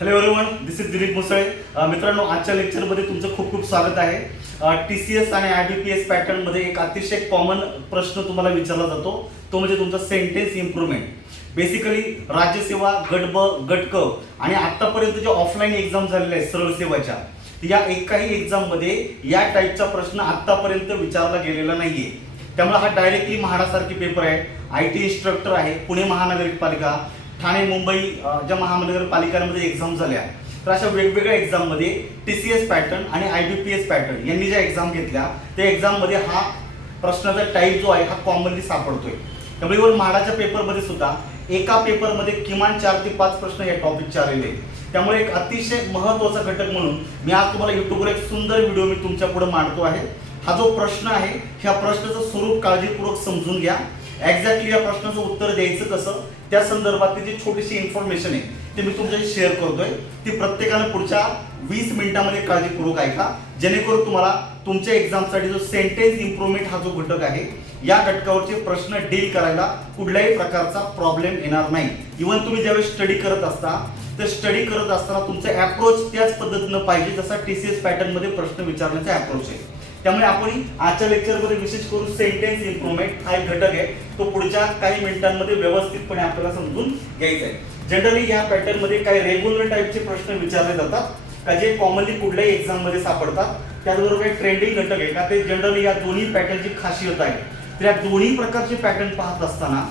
Hello everyone, this is Dilip Musale. मित्रांनो, आजच्या लेक्चरमध्ये तुमचं खूप खूप स्वागत आहे. TCS आणि IBPS पॅटर्नमध्ये एक अतिशय कॉमन प्रश्न तुम्हाला विचारला जातो, तो म्हणजे तुमचा सेंटेन्स इम्प्रूव्हमेंट. बेसिकली राज्यसेवा, गट ब, गट क आणि आतापर्यंत जे ऑफलाईन एक्झाम झालेल्या आहेत सरळ सेवाच्या, या एकाही एक्झाममध्ये या टाईपचा प्रश्न आतापर्यंत विचारला गेलेला नाहीये. त्यामुळे हा डायरेक्टली म्हाडासारखी पेपर आहे. IT इन्स्ट्रक्टर आहे, पुणे महानगरपालिका, ठाणे, मुंबई ज्या महानगरपालिकांमध्ये एक्झाम झाल्या, तर अशा वेगवेगळ्या एक्झाममध्ये TCS पॅटर्न आणि IBPS पॅटर्न यांनी ज्या एक्झाम घेतल्या त्या एक्झाममध्ये हा प्रश्नाचा टाईप जो आहे हा कॉमनली सापडतोय. त्यामुळे इव्हन म्हाडाच्या पेपरमध्ये सुद्धा एका पेपरमध्ये किमान 4 ते 5 प्रश्न या टॉपिकचे आलेले. त्यामुळे एक अतिशय महत्त्वाचा घटक म्हणून मी आज तुम्हाला युट्यूबवर एक सुंदर व्हिडिओ मी तुमच्या पुढे मांडतो आहे. हा जो प्रश्न आहे, ह्या प्रश्नाचं स्वरूप काळजीपूर्वक समजून घ्या. एक्झॅक्टली या प्रश्नाचं उत्तर द्यायचं कसं, त्या संदर्भातली जी छोटीशी इन्फॉर्मेशन आहे ती मी तुमच्याशी शेअर करतोय. ती प्रत्येकानं पुढच्या 20 मिनिटांमध्ये काळजीपूर्वक ऐका, जेणेकरून तुम्हाला तुमच्या एक्झामसाठी जो सेंटेन्स इम्प्रूव्हमेंट हा जो घटक आहे, या घटकावरचे प्रश्न डील करायला कुठल्याही प्रकारचा प्रॉब्लेम येणार नाही. इव्हन तुम्ही ज्यावेळेस स्टडी करत असता, तर स्टडी करत असताना तुमचा अप्रोच त्याच पद्धतीनं पाहिजे जसा TCS पॅटर्नमध्ये प्रश्न विचारण्याचा अप्रोच आहे. त्यामुळे आपण आजच्या लेक्चरमध्ये विशेष करून सेंटेन्स इम्प्रूव्हमेंट हा एक घटक आहे, तो पुढच्या काही मिनिटांमध्ये व्यवस्थितपणे आपल्याला समजून घ्यायचा आहे. जनरली या पॅटर्नमध्ये काही रेग्युलर टाईपचे प्रश्न विचारले जातात का जे कॉमनली कुठल्याही एक्झाममध्ये सापडतात. त्याचबरोबर काही ट्रेंडिंग घटक आहे का ते जनरली या दोन्ही पॅटर्नची खासियत आहे. तर या दोन्ही प्रकारचे पॅटर्न पाहत असताना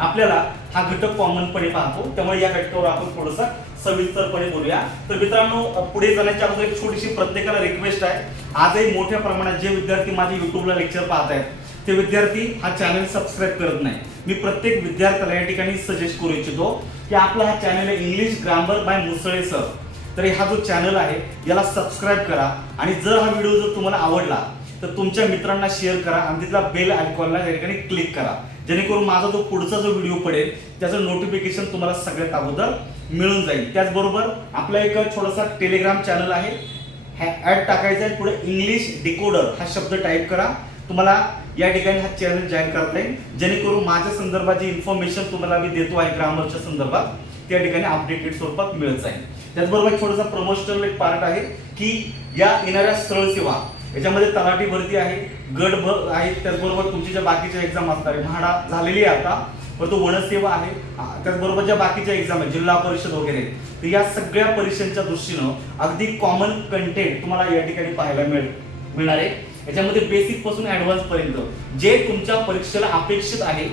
आपल्याला हा घटक कॉमनपणे पाहतो. त्यामुळे या घटकावर आपण थोडंसं सविस्तरपणे बोलूया. तर मित्रांनो, पुढे जाण्याच्या अगोदर एक छोटीशी प्रत्येकाला रिक्वेस्ट आहे. आजही मोठ्या प्रमाणात जे विद्यार्थी माझे युट्यूबला लेक्चर पाहत आहेत ते विद्यार्थी हा चॅनल सबस्क्राईब करत नाही. मी प्रत्येक विद्यार्थ्याला या ठिकाणी सजेस्ट करू इच्छितो की आपला हा चॅनल आहे English grammar bye Musale sir. तर हा जो चॅनल आहे याला सबस्क्राईब करा आणि जर हा व्हिडिओ जर तुम्हाला आवडला तर तुमच्या मित्रांना शेअर करा आणि तिथला बेल आयकॉनला या ठिकाणी क्लिक करा, जेणेकरून माझा जो पुढचा जो व्हिडिओ पडेल त्याचं नोटिफिकेशन तुम्हाला सगळ्यात अगोदर मिळून जाईल. त्याचबरोबर आपला एक छोटासा टेलिग्राम चॅनल आहे, ऍड टाकायचा आहे, पुढे इंग्लिश डिकोडर हा शब्द टाईप करा. तुम्हाला या ठिकाणी हा चॅनल जॉईन करता येईल, जेणेकरून माझ्या संदर्भात जी इन्फॉर्मेशन तुम्हाला मी देतो आहे ग्रामरच्या संदर्भात त्या ठिकाणी अपडेटेड स्वरूपात मिळत जाईल. त्याचबरोबर छोटासा प्रमोशनल एक पार्ट आहे की या येणाऱ्या सरळ सेवा याच्यामध्ये तलाठी भरती आहे, गट ब आहे, त्याचबरोबर तुमची ज्या बाकीच्या एक्झाम असणार आहे, म्हाडा झालेली आहे आता, परंतु वनसेवा आहे, त्याचबरोबर ज्या बाकीच्या एक्झाम आहेत जिल्हा परिषद वगैरे, तर या सगळ्या परीक्षांच्या दृष्टीनं अगदी कॉमन कंटेंट तुम्हाला या ठिकाणी पाहायला मिळणार आहे. याच्यामध्ये बेसिक पासून ऍडव्हान्स पर्यंत जे तुमच्या परीक्षेला अपेक्षित आहे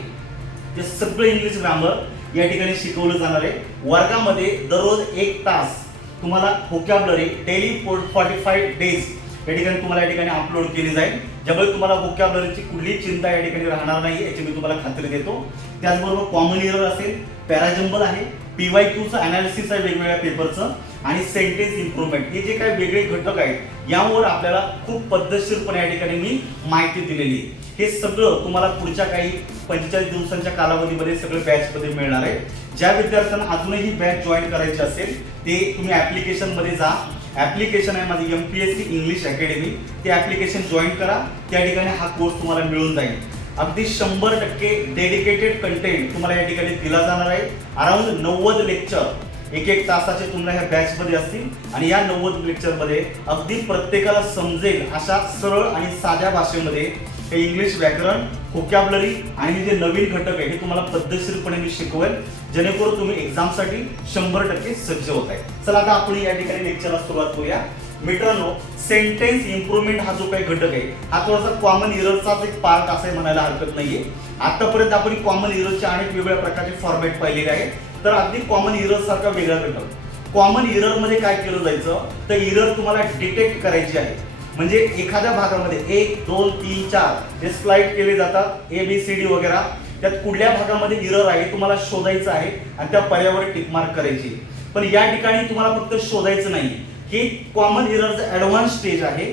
ते सगळं इंग्लिश ग्रामर या ठिकाणी शिकवलं जाणार आहे. वर्गामध्ये दररोज 1 तास तुम्हाला व्होकॅब्युलरी डेली 45 डेज या ठिकाणी तुम्हाला या ठिकाणी अपलोड केली जाईल, ज्यामुळे तुम्हाला व्होकॅब्युलरीची कुठलीही चिंता या ठिकाणी राहणार नाही याची मी तुम्हाला खात्री देतो. त्याचबरोबर कॉमन इरर असेल, पॅराजंबल आहे, PYQचं अनालिसिस आहे वेगवेगळ्या पेपरचं आणि सेंटेन्स इम्प्रूव्हमेंट, हे जे काही वेगळे घटक आहेत यावर आपल्याला खूप पद्धतशीरपणे या ठिकाणी मी माहिती दिलेली आहे. हे सगळं तुम्हाला पुढच्या काही 45 दिवसांच्या कालावधीमध्ये सगळं बॅचमध्ये मिळणार आहे. ज्या विद्यार्थ्यांना अजूनही बॅच जॉईन करायची असेल ते तुम्ही ऍप्लिकेशनमध्ये जा. ऍप्लिकेशन आहे माझी MPSC इंग्लिश अकॅडमी, ते ऍप्लिकेशन जॉईन करा. त्या ठिकाणी हा कोर्स तुम्हाला मिळून जाईल. अगदी 100% डेडिकेटेड कंटेंट तुम्हाला या ठिकाणी दिला जाणार आहे. अराउंड 90 लेक्चर 1-1 तासाचे तुम्हाला ह्या बॅचमध्ये असतील आणि या 90 लेक्चरमध्ये अगदी प्रत्येकाला समजेल अशा सरळ आणि साध्या भाषेमध्ये हे इंग्लिश व्याकरण, व्होकॅब्युलरी आणि जे नवीन घटक आहे हे तुम्हाला पद्धतशीरपणे मी शिकवेल, जेणेकरून तुम्ही एक्झामसाठी 100% सज्ज होत आहे. चला आता आपण या ठिकाणी लेक्चरला सुरुवात करूया. मित्रांनो, सेंटेन्स इम्प्रूव्हमेंट हा जो काही घटक आहे हा थोडासा कॉमन इररचाच एक पार्ट असं म्हणायला हरकत नाहीये. आतापर्यंत आपण कॉमन इररचे अनेक वेगवेगळ्या प्रकारचे फॉर्मॅट पाहिलेले आहेत, तर अगदी कॉमन इरर सारखा वेगळा घटक. कॉमन इरर मध्ये काय केलं जायचं, तर इरर तुम्हाला डिटेक्ट करायची आहे. म्हणजे एखाद्या भागामध्ये 1, 2, 3, 4 हे स्लाइड केले जातात ABCD वगैरे, त्यात कुठल्या भागामध्ये इरर आहे तुम्हाला शोधायचं आहे आणि त्या पर्यायावर टिक मार्क करायची. पण या ठिकाणी तुम्हाला फक्त शोधायचं नाही, ही कॉमन इररचं ऍडव्हान्स स्टेज आहे.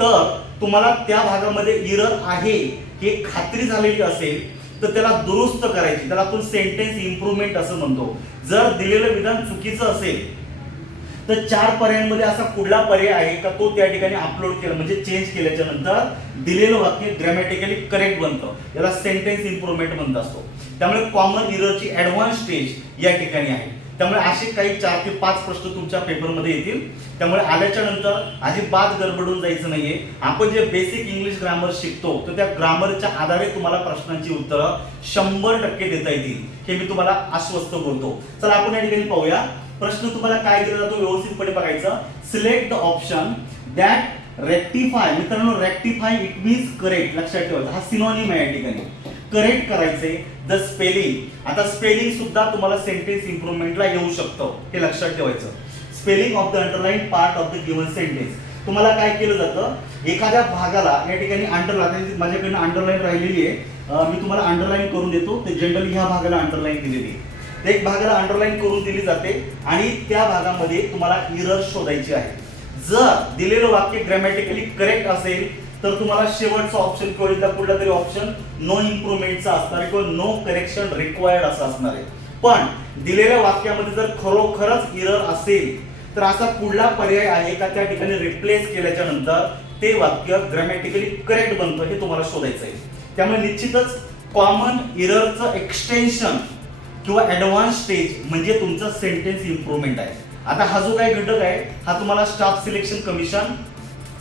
तर तुम्हाला त्या भागामध्ये इरर आहे हे खात्री झालेली असेल तर त्याला दुरुस्त करायची, त्याला आपण सेंटेन्स इम्प्रूव्हमेंट असं म्हणतो. जर दिलेलं विधान चुकीचं असेल तर 4 पर्यायांमध्ये असा कुठला पर्याय आहे का तो त्या ठिकाणी अपलोड केला म्हणजे चेंज केल्याच्या नंतर दिलेलं वाक्य ग्रॅमॅटिकली करेक्ट बनतं, याला सेंटेन्स इम्प्रूव्हमेंट म्हणत असतो. त्यामुळे कॉमन इररची ऍडव्हान्स स्टेज या ठिकाणी आहे. त्यामुळे असे काही 4 ते 5 प्रश्न तुमच्या पेपरमध्ये येतील. त्यामुळे आल्याच्या नंतर अजिबात गडबडून जायचं नाहीये. आपण जे बेसिक इंग्लिश ग्रामर शिकतो तर त्या ग्रामरच्या आधारे तुम्हाला प्रश्नांची उत्तरं 100% देता येतील हे मी तुम्हाला आश्वस्त बोलतो. चला आपण या ठिकाणी पाहूया. प्रश्न तुम्हाला काय दिला जातो व्यवस्थितपणे बघायचं. Select the option that rectify. मित्रांनो रेक्टिफाय इट मीन्स करेक्ट. लक्षात ठेवायचं हा सिनोनिम आहे या ठिकाणी. करेक्ट करायचे द स्पेलिंग. आता स्पेलिंग सुद्धा तुम्हाला सेंटेन्स इम्प्रूव्हमेंटला येऊ शकतं हे लक्षात ठेवायचं. Spelling of the underline part of the given sentence. तुम्हाला काय केलं जातं एखाद्या भागाला या ठिकाणी अंडरलाइन माझ्याकडनं अंडरलाइन राहिलेली आहे. मी तुम्हाला अंडरलाइन करून देतो. ते जनरली ह्या भागाला अंडरलाइन दिलेली आहे. एक भागाला अंडरलाइन करून दिली जाते आणि त्या भागामध्ये तुम्हाला इरर शोधायची आहे. जर दिलेलं वाक्य ग्रॅमॅटिकली करेक्ट असेल तर तुम्हाला शेवटचा ऑप्शन किंवा कुठला तरी ऑप्शन नो इम्प्रूव्हमेंटचा असणार आहे किंवा नो करेक्शन रिक्वायर्ड असं असणार आहे. पण दिलेल्या वाक्यामध्ये जर खरोखरच इरर असेल तर असा पुढला पर्याय आहे का त्या ठिकाणी रिप्लेस केल्याच्या नंतर ते वाक्य ग्रॅमॅटिकली करेक्ट बनतं हे तुम्हाला शोधायचं आहे. त्यामुळे निश्चितच कॉमन इररचं एक्सटेन्शन किंवा ऍडव्हान्स स्टेज म्हणजे तुमचं सेंटेन्स इम्प्रूव्हमेंट आहे. आता हा जो काही घटक आहे हा तुम्हाला स्टाफ सिलेक्शन कमिशन,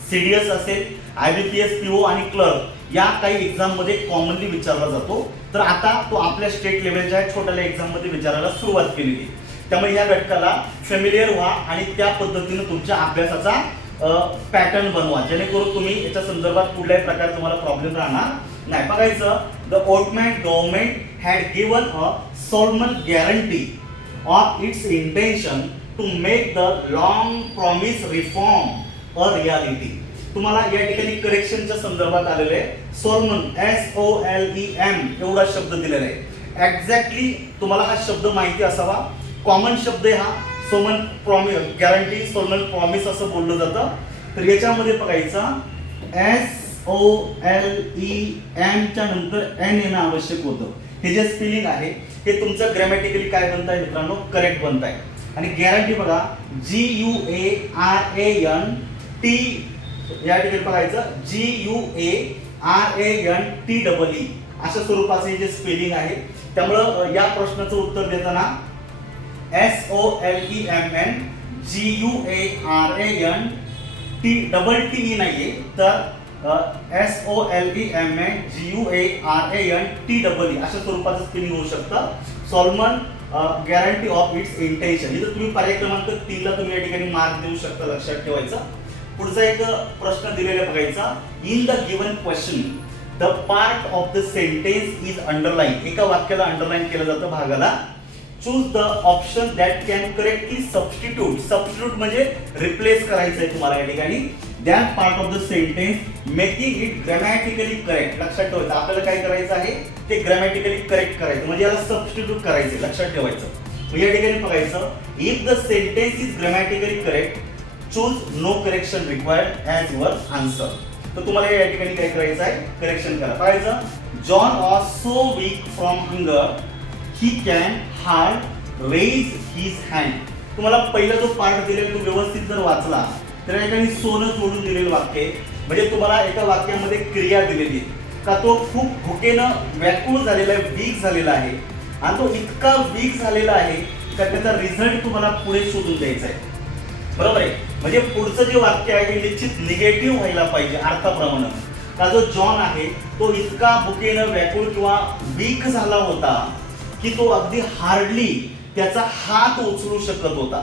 सीडीएस असेल, IBPS PO आणि क्लर्क या काही एक्झाम मध्ये कॉमनली विचारला जातो. तर आता तो आपल्या स्टेट लेवलच्या छोट्या एक्झाम मध्ये विचारायला सुरुवात केलेली आहे. त्यामुळे या घटकाला फेमिलियर व्हा आणि त्या पद्धतीने तुमच्या अभ्यासाचा पॅटर्न बनवा जेणेकरून तुम्ही याच्या संदर्भात कुठल्याही प्रकारे तुम्हाला प्रॉब्लेम राहणार नाही. बघायचं the Ottoman government had given a solemn guarantee of its intention to make the long promised reform a reality. तुम्हाला या ठिकाणी करेक्शनच्या संदर्भात आलेले आहे. सोलमन SOLEM एवढा शब्द दिलेला आहे. एक्झॅक्टली तुम्हाला हा शब्द माहिती असावा. कॉमन शब्द आहे हा. Soman promise guarantee Solomon promise असं बोललं जातं. तर याच्यामध्ये बघायचा SOLEM च्या नंतर N येणं आवश्यक होतं. हे जे स्पेलिंग आहे हे तुमचं ग्रॅमॅटिकली काय बनत आहे मित्रांनो करेक्ट बनत आहे. आणि गॅरंटी बघा GUARANT या ठिकाणी बघायचं GUARANTEE अशा स्वरूपाचे जे स्पेलिंग आहे. त्यामुळं या प्रश्नाचं उत्तर देताना SOLEMN GUARANTEE नाहीये तर SOLEMN GUARANTEE अशा स्वरूपाचं स्पेलिंग होऊ शकतं. सॉल्मन गॅरंटी ऑफ इट्स इंटेन्शन. इथं तुम्ही पर्याय क्रमांक 3 ला तुम्ही या ठिकाणी मार्क देऊ शकता. लक्षात ठेवायचं. पुढचा एक प्रश्न दिलेला बघायचा. In the given question the part of the sentence is underline. एका वाक्याला अंडरलाइन केलं जातं भागाला. Choose the option that can correctly substitute. Substitute म्हणजे रिप्लेस करायचं आहे तुम्हाला या ठिकाणी. That part of the sentence making it grammatically correct. लक्षात ठेवायचं आपल्याला काय करायचं आहे ते ग्रॅमॅटिकली करेक्ट करायचं म्हणजे याला सबस्टिट्यूट करायचं. लक्षात ठेवायचं. या ठिकाणी बघायचं if the sentence is grammatically correct choose no correction required as your answer. तर तुम्हाला या ठिकाणी काय करायचं आहे करेक्शन करा. पाहायचं John was so weak from hunger he can hard raise his hand. तुम्हाला पहिला जो पार्ट दिलेला तो व्यवस्थित जर वाचला तर या ठिकाणी सोनं जोडून दिलेलं वाक्य म्हणजे तुम्हाला एका वाक्यामध्ये क्रिया दिलेली आहे का तो खूप भुकेनं व्याकुळ झालेला आहे, वीक झालेला आहे आणि तो इतका वीक झालेला आहे का त्याचा रिझल्ट तुम्हाला पुढे शोधून द्यायचा आहे. बरोबर आहे. म्हणजे पुढचं जे वाक्य आहे हे निश्चित निगेटिव्ह व्हायला पाहिजे अर्थाप्रमाणे. का जो जॉन आहे तो इतका भुकेनं व्याकुळ किंवा वीक झाला होता की तो अगदी हार्डली त्याचा हात उचलू शकत होता.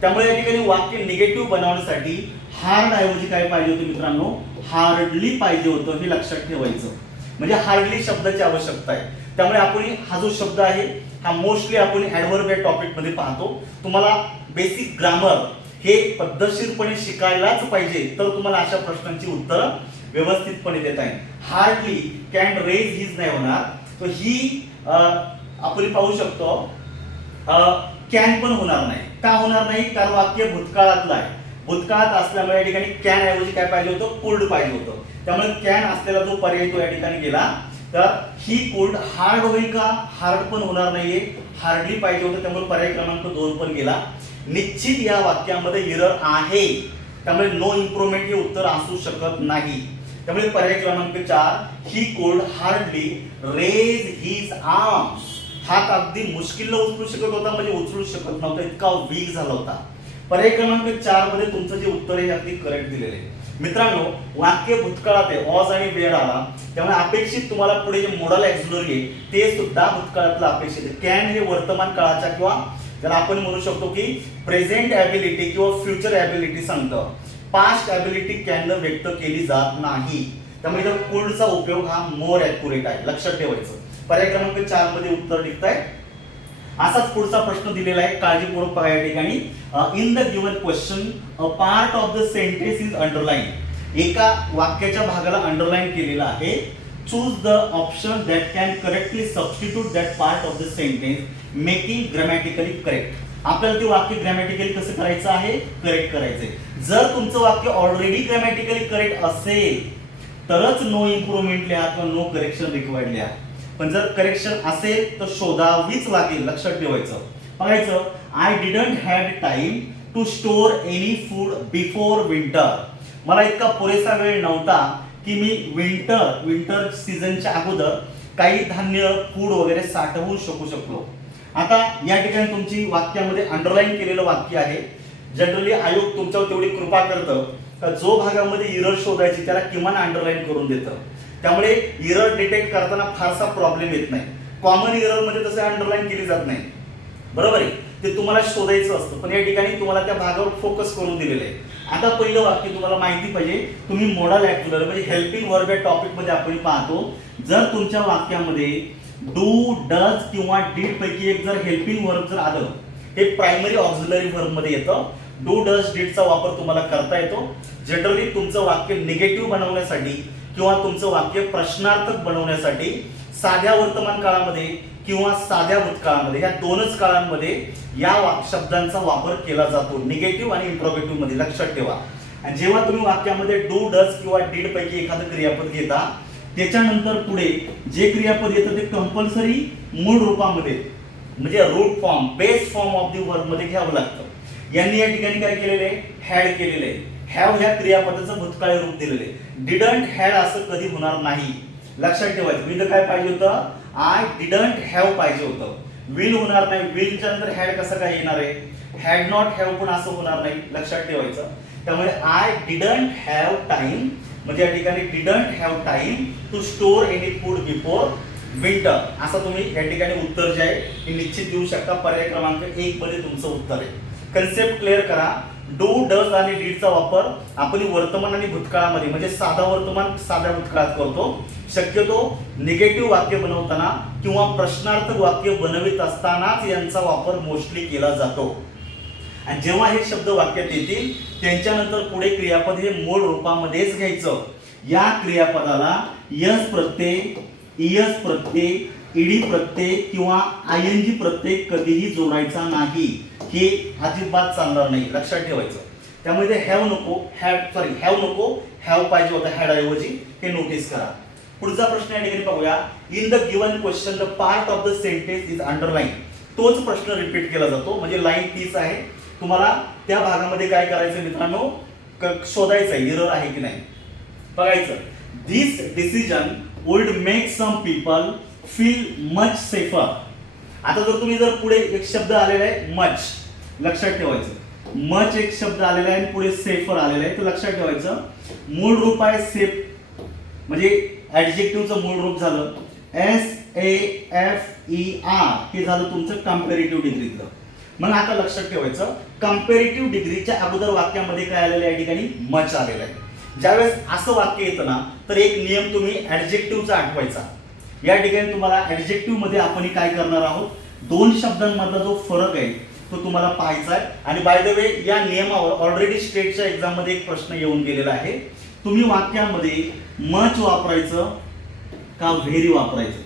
त्यामुळे या ठिकाणी वाक्य निगेटिव्ह बनवण्यासाठी हार्ड ऐवजी काय पाहिजे होतं मित्रांनो हार्डली पाहिजे होतं हे लक्षात ठेवायचं. म्हणजे हार्डली शब्दाची आवश्यकता आहे. त्यामुळे आपण हा जो शब्द आहे हा मोस्टली आपण ऍडव्हर्ब या टॉपिक मध्ये पाहतो. तुम्हाला बेसिक ग्रामर हे पद्धतशीरपणे शिकायलाच पाहिजे तर तुम्हाला अशा प्रश्नांची उत्तरं व्यवस्थितपणे देता येईल. हार्डली कॅन रेज हिज नाही होणार. तर ही आपण पाहू शकतो कॅन पण होणार नाही. का होणार नाही कारण वाक्य भूतकाळातलं आहे. भूतकाळात असल्यामुळे या ठिकाणी कॅन ऐवजी काय पाहिजे होतं कुल्ड पाहिजे होतं. त्यामुळे कॅन असलेला जो पर्याय तो या ठिकाणी गेला. तर ही कुल्ड हार्ड होईल का हार्ड पण होणार नाहीये हार्डली पाहिजे होतं त्यामुळे पर्याय क्रमांक 2 पण गेला. निश्चित या वाक्यामध्ये एरर आहे त्यामुळे नो इम्प्रूव्हमेंट हे उत्तर असू शकत नाही. त्यामुळे पर्याय क्रमांक 4 ही could hardly raise his arms. हात अगदी मुश्किलला उचलू शकत होता, म्हणजे उचलू शकत नव्हता, इतका वीक झाला होता. पर्याय क्रमांक 4 मध्ये तुमचं जे उत्तर आहे अगदी करेक्ट दिलेलं आहे. मित्रांनो, वाक्य भूतकाळात आहे, वॉज आणि वेअर आला, त्यामुळे अपेक्षित तुम्हाला पुढे जे मोडल ऑक्झिलरी आहे ते सुद्धा भूतकाळातलं अपेक्षित आहे. कॅन हे वर्तमान काळाच्या किंवा ज्याला आपण म्हणू शकतो की प्रेझेंट ॲबिलिटी किंवा फ्युचर ॲबिलिटी सांगतं. पास्ट ॲबिलिटी कॅन व्यक्त केली जात नाही, त्यामुळे इथं कुडचा उपयोग हा मोर ॲक्युरेट आहे, लक्षात ठेवायचं. पर्याय क्रमांक 4 मध्ये उत्तर निघतंय. असाच पुढचा प्रश्न दिलेला आहे, काळजीपूर्वक पहा या ठिकाणी. In the given question a part of the sentence is underline. एका वाक्याच्या भागाला अंडरलाईन केलेला आहे. Choose the option that can correctly substitute that part of the sentence making grammatically correct. आपल्याला ते वाक्य ग्रामॅटिकली कसं करायचं आहे, करेक्ट करायचंय. जर तुमचं वाक्य ऑलरेडी ग्रामॅटिकली करेक्ट असेल तरच नो इम्प्रुव्हमेंट लिहा किंवा नो करेक्शन रिक्वायर्ड लिहा. पण जर करेक्शन असेल तर शोधावीच लागेल, लक्षात ठेवायचं. बघायचं, I didn't had time to store any food before winter. मला इतका पुरेसा वेळ नव्हता की मी विंटर सीझनच्या अगोदर काही धान्य फूड वगैरे साठवू शकलो. आता या ठिकाणी तुमची वाक्यामध्ये अंडरलाईन केलेलं वाक्य आहे. जनरली आयोग तुमच्यावर तेवढी कृपा करतं का जो भागामध्ये इरर शोधायची त्याला किमान अंडरलाईन करून देतं. त्यामुळे इरर डिटेक्ट करताना फारसा प्रॉब्लेम येत नाही. कॉमन इरर मध्ये तसे अंडरलाईन केली जात नाही, बरोबर आहे, ते तुम्हाला शोधायचं असतं. पण या ठिकाणी तुम्हाला त्या भागावर फोकस करून दिलेलं आहे. आता पहिलं वाक्य तुम्हाला माहिती पाहिजे, तुम्ही मोडल ॲक्युलर म्हणजे हेल्पिंग वर्ब या टॉपिक मध्ये आपण पाहतो. जर तुमच्या वाक्यामध्ये डू, डज किंवा डीड पैकी एक जर हेल्पिंग वर्ब जर आलं, हे प्रायमरी ऑक्झिलरी वर्ब मध्ये येतं. डू, डज, डीडचा वापर तुम्हाला करता येतो. जनरली तुमचं वाक्य निगेटिव्ह बनवण्यासाठी किंवा तुमचं वाक्य प्रश्नार्थक बनवण्यासाठी साध्या वर्तमान काळामध्ये किंवा साध्या भूतकाळामध्ये या दोनच काळांमध्ये या शब्दांचा वापर केला जातो, निगेटिव्ह आणि इंट्रोगेटिव्ह मध्ये, लक्षात ठेवा. आणि जेव्हा तुम्ही वाक्यामध्ये डू, डज किंवा डीड पैकी एखादं क्रियापद घेता त्याच्यानंतर पुढे जे क्रियापद येतं ते कंपल्सरी मूळ रूपामध्ये म्हणजे root form, base form of the verb मध्ये घ्यावं लागतं. यांनी या ठिकाणी काय केलेलं आहे, हॅड केलेलं आहे. हॅव ह्या क्रियापदाचं भूतकाळी रूप दिलेलं आहे. डिडंट हॅड असं कधी होणार नाही, लक्षात ठेवायचं. इथं काय पाहिजे होतं, आय डिडंट हॅव पाहिजे होतं. विल होणार नाही, विलच्या नंतर हॅड कसं काय येणार आहे, हॅड नॉट हॅव पण असं होणार नाही, लक्षात ठेवायचं. त्यामुळे आय डिडंट हॅव टाइम म्हणजे या ठिकाणी didn't have time to store any food before winter असं तुम्ही या ठिकाणी उत्तर जे आहे हे निश्चित देऊ शकता. पर्याय क्रमांक 1 मध्ये तुमचं उत्तर आहे. कन्सेप्ट क्लिअर करा. डू, डज आणि डीडचा वापर आपण वर्तमान आणि भूतकाळामध्ये म्हणजे साधा वर्तमान साध्या भूतकाळात करतो. शक्यतो निगेटिव्ह वाक्य बनवताना किंवा प्रश्नार्थक वाक्य बनवित असतानाच यांचा वापर मोस्टली केला जातो. आणि जेव्हा हे शब्द वाक्यात येतील त्यांच्यानंतर पुढे क्रियापद हे मूळ रूपामध्येच घ्यायचं. या क्रियापदाला यस प्रत्यय, इयस प्रत्यय, ईडी प्रत्यय किंवा आयएनजी प्रत्यय कधीही जोडायचा नाही. हे अजिबात चालणार नाही, लक्षात ठेवायचं. त्यामुळे ते हॅव नको, हॅव नको, हॅव पाहिजे होता हॅड ऐवजी, हे नोटीस करा. पुढचा प्रश्न या ठिकाणी पाहूया. In the given question the part of the sentence is underline. तोच प्रश्न रिपीट केला जातो म्हणजे लाईन तीच आहे. तुम्हाला त्या भागामध्ये काय करायचं मित्रांनो, शोधायचं आहे इरर आहे की नाही, बघायचं. This decision would make some people feel much safer. आता जर पुढे एक शब्द आलेला आहे मच, लक्षात ठेवायचं. मच एक शब्द आलेला आहे आणि पुढे सेफर आलेला आहे, तर लक्षात ठेवायचं. मूळ रूप आहे सेफ म्हणजे ऍडजेक्टिव्हचं मूळ रूप झालं SAFER, हे झालं तुमचं कंपॅरेटिव्ह डिग्रीतलं. मग आता लक्षात ठेवायचं कंपॅरेटिव्ह डिग्रीच्या अगोदर वाक्यामध्ये काय आलेलं आहे, या ठिकाणी मच आलेलं आहे. ज्यावेळेस असं वाक्य येतं ना तर एक नियम तुम्ही ऍडजेक्टिव्हचा आठवायचा. या ठिकाणी तुम्हाला ऍडजेक्टिव्ह मध्ये आपण काय करणार आहोत, दोन शब्दांमधला जो फरक आहे तो तुम्हाला पाहायचा आहे. आणि बाय द वे या नियमावर ऑलरेडी स्टेटच्या एक्झाम मध्ये एक प्रश्न येऊन गेलेला आहे. तुम्ही वाक्यामध्ये मच वापरायचं का व्हेरी वापरायचं,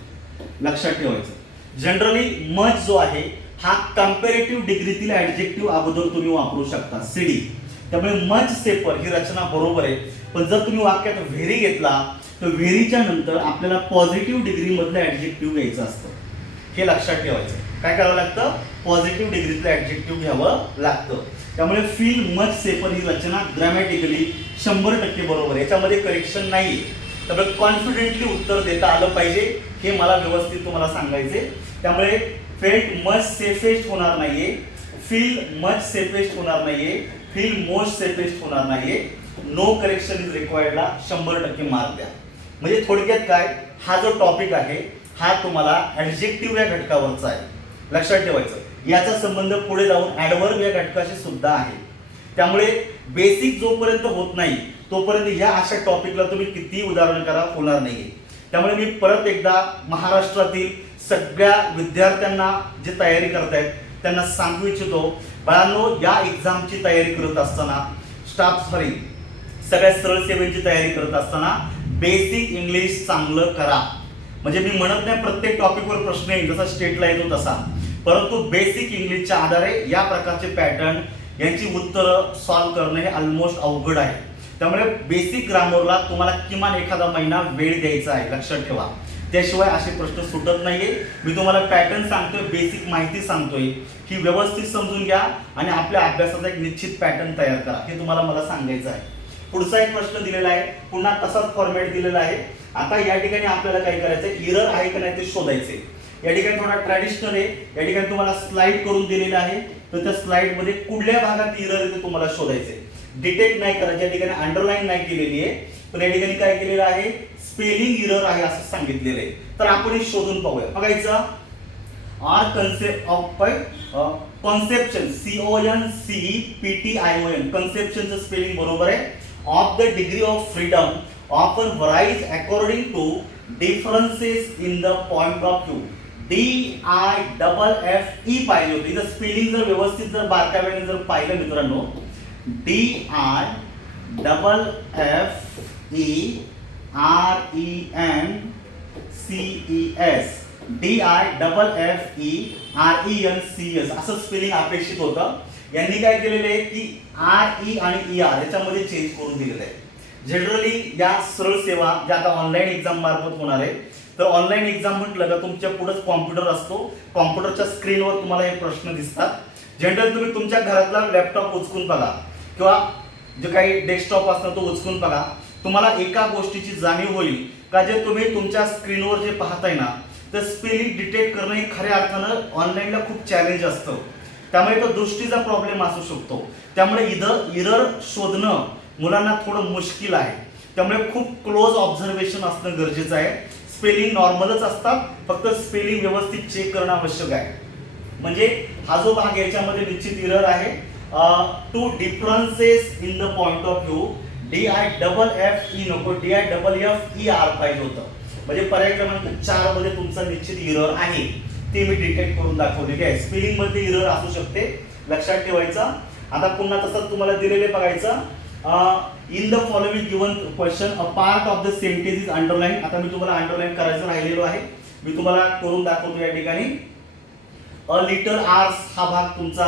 लक्षात ठेवायचं. जनरली मच जो आहे हा कंपॅरेटिव्ह डिग्रीतील ऍडजेक्टिव्ह अगोदर तुम्ही वापरू शकता, सीडी. त्यामुळे मच सेफर ही रचना बरोबर आहे. पण जर तुम्ही वाक्यात व्हेरी घेतला तर व्हेरीच्या नंतर आपल्याला पॉझिटिव्ह डिग्री मधलं ऍडजेक्टिव्ह घ्यायचं असतं, हे लक्षात ठेवायचं. काय करावं लागतं, पॉझिटिव्ह डिग्रीतलं ऍडजेक्टिव्ह घ्यावं लागतं. त्यामुळे फील मच सेफर ही रचना ग्रॅमॅटिकली 100% बरोबर आहे, याच्यामध्ये करेक्शन नाहीये. त्यामुळे कॉन्फिडेंटली उत्तर देता आलं पाहिजे, हे मला व्यवस्थित तुम्हाला सांगायचे. त्यामुळे फेल्ट मच सेफेस्ट होणार नाहीये, फील मच सेफेस्ट होणार नाहीये, फील मोस्ट सेफेस्ट होणार नाहीये. नो करेक्शन इज रिक्वायर्डला 100% मार्क द्या. म्हणजे थोडक्यात काय, हा जो टॉपिक आहे हा तुम्हाला ऍडजेक्टिव्ह या घटकावरचा आहे, लक्षात ठेवायचं. याचा संबंध पुढे जाऊन ऍडव्हर्ब या घटकाशी सुद्धा आहे. त्यामुळे बेसिक जोपर्यंत होत नाही तोपर्यंत या अशा टॉपिकला तुम्ही किती उदाहरण करा होणार नाही. त्यामुळे मी परत एकदा महाराष्ट्रातील सगळ्या विद्यार्थ्यांना जे तयारी करतायत त्यांना सांगू इच्छितो, बाळांनो, या एक्झामची तयारी करत असताना सगळ्या सरळ सेवेची तयारी करत असताना बेसिक इंग्लिश चांगलं करा. म्हणजे मी म्हणत नाही प्रत्येक टॉपिकवर प्रश्न येईल जसा स्टेटला येतो तसा, परंतु बेसिक इंग्लिशच्या आधारे या प्रकारचे पॅटर्न यांची उत्तरं सॉल्व्ह करणे हे ऑलमोस्ट अवघड आहे. त्यामुळे बेसिक ग्रामरला तुम्हाला किमान एखादा महिना वेळ द्यायचा आहे, लक्षात ठेवा. त्याशिवाय असे प्रश्न सुटत नाहीये. मी तुम्हाला पॅटर्न सांगतोय, बेसिक माहिती सांगतोय, ही व्यवस्थित समजून घ्या आणि आपल्या अभ्यासाचा एक निश्चित पॅटर्न तयार करा. हे तुम्हाला मला सांगायचं आहे. पुढचा एक प्रश्न दिलेला आहे, पुन्हा तसाच फॉर्मॅट दिलेला आहे. आता या ठिकाणी आपल्याला काय करायचंय, इरर आहे का नाही ते शोधायचे. या ठिकाणी थोडा ट्रॅडिशनल आहे. या ठिकाणी तुम्हाला स्लाइड करून दिलेलं आहे, तर त्या स्लाइड मध्ये कुठल्या भागात इरर आहे ते तुम्हाला शोधायचे. डिटेक्ट नाही करायचे, या ठिकाणी अंडरलाईन नाही केलेली आहे, पण या ठिकाणी काय केलेलं आहे, स्पेलिंग इरर आहे असं सांगितलेलं आहे. तर आपण हे शोधून पाहूया. बघायचं, our concept of conception, CONCEPTION, कन्सेप्शनचं स्पेलिंग बरोबर आहे. Of the degree of freedom often varies according to differences in the point of view. DIFFE पाहिजे होती. इथं स्पेलिंग जर व्यवस्थित जर बारकाव्याने जर पाहिलं मित्रांनो, DIFFERENCES असं स्पेलिंग अपेक्षित होतं. यांनी काय केलेलं आहे की RE आणि ER याच्यामध्ये चेंज करून दिलेलं आहे. जनरली या सरळ सेवा ज्या आता ऑनलाईन एक्झाम मार्फत होणार आहे, तर ऑनलाईन एक्झाम म्हटलं का तुमच्या पुढेच कॉम्प्युटर असतो, कॉम्प्युटरच्या स्क्रीनवर तुम्हाला हे प्रश्न दिसतात. जनरल तुम्ही तुमच्या घरातला लॅपटॉप उचकून बघा किंवा जे काही डेस्कटॉप असतं तो उचकून बघा, तुम्हाला एका गोष्टीची जाणीव होईल का जे तुम्ही तुमच्या स्क्रीनवर जे पाहताय ना, तर स्पेलिंग डिटेक्ट करणं हे खऱ्या अर्थानं ऑनलाईनला खूप चॅलेंज असतं. त्यामुळे तो दृष्टीचा प्रॉब्लेम असू शकतो. त्यामुळे इरर शोधणं मुलांना थोडं मुश्किल आहे. त्यामुळे खूप क्लोज ऑब्झर्वेशन असणं गरजेचं आहे. स्पेलिंग नॉर्मलच असतात, फक्त स्पेलिंग व्यवस्थित चेक करणं आवश्यक आहे. म्हणजे हा जो भाग याच्यामध्ये निश्चित इरर आहे. Two differences in the point of view, DIFFE नको, DIFFER पाहिजे होतं. म्हणजे पर्याय क्रमांक 4 मध्ये तुमचा निश्चित इरर आहे, ते मी डिटेक्ट करून दाखवलेली आहे. स्पेलिंग मध्ये इरर असू शकते, लक्षात ठेवायचा. आता पुन्हा तसंच तुम्हाला दिलेले बघायचं. In the following given question a part of the sentence is underline. आता मी तुम्हाला अंडरलाईन करायचं राहिलेलो आहे, मी तुम्हाला करून दाखवतो. या ठिकाणी अ लिटल आर्स हा भाग तुमचा